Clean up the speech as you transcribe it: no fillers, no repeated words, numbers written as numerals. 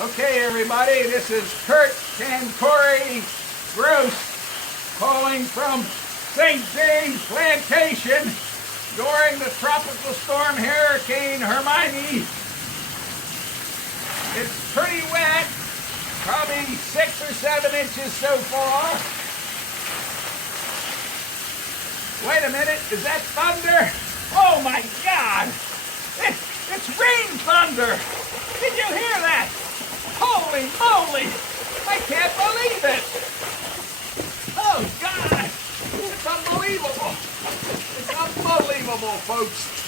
Okay, everybody, this is Kurt Cantorie Gross calling from St. James Plantation during the tropical storm Hurricane Hermione. It's pretty wet, probably 6 or 7 inches so far. Wait a minute, is that thunder? Oh my God! It's rain thunder! Did you hear that? Holy moly! I can't believe it! Oh God! It's unbelievable! It's unbelievable, folks!